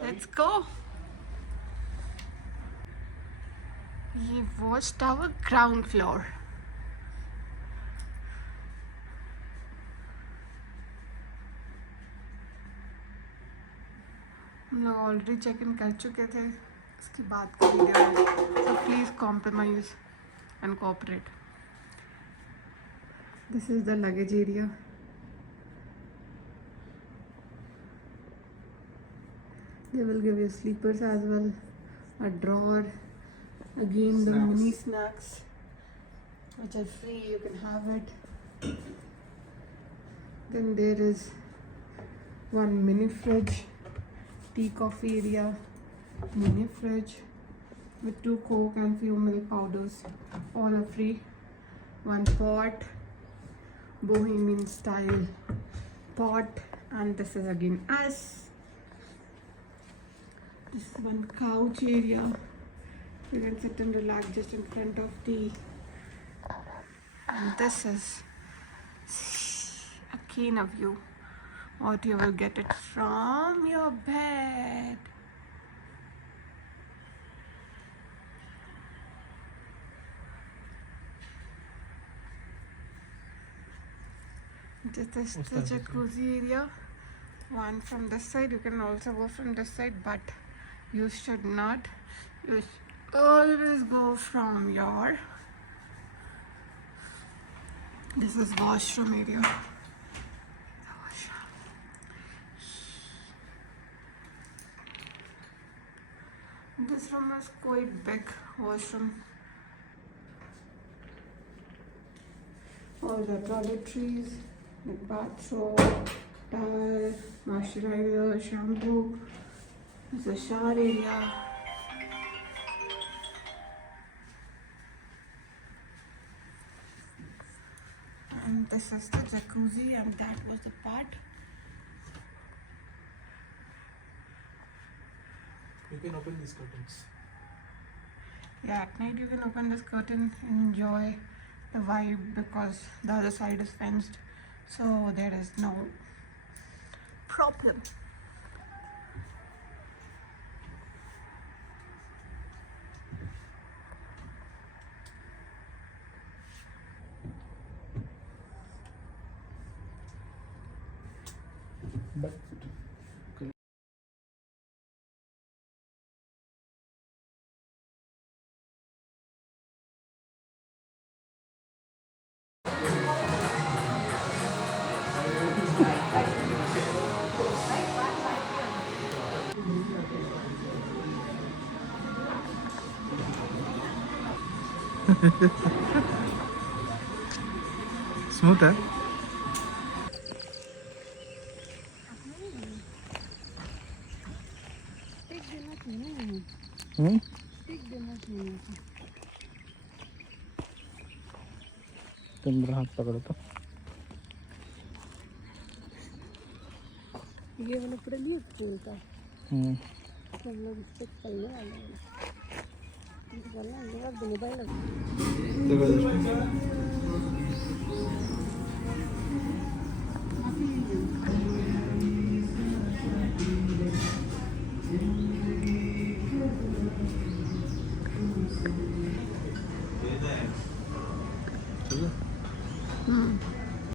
Let's go. ये watch tower ground floor. हम लोग ऑलरेडी चेक इन कर चुके थे. इसकी बात कर लिया है. So please compromise and cooperate. This is the luggage area. They will give you sleepers as well, a drawer, again the mini snacks which are free, you can have it. Then there is one mini fridge, tea coffee area, mini fridge with 2 Coke and few milk powders, all are free. One pot, bohemian style pot, and this is again us. This is one couch area. You can sit and relax just in front of the. And this is again a view. Or you will get it from your bed. This is the jacuzzi area. One from this side. You can also go from this side, but you should not. You should always go from your. This is washroom area. The washroom. This room is quite big. Washroom. All the toiletries, like bathroom, towel, moisturizer, shampoo. This is a shower area. And this is the jacuzzi, and that was the part. You can open these curtains. Yeah, at night you can open this curtain, enjoy the vibe because the other side is fenced, so there is no problem. But smooth, huh? तुम हाथ पकड़ो तो ये वाला पूरा लिए फूल का हम लोग इससे चलने वाले हैं. चलना है दिन भर लग.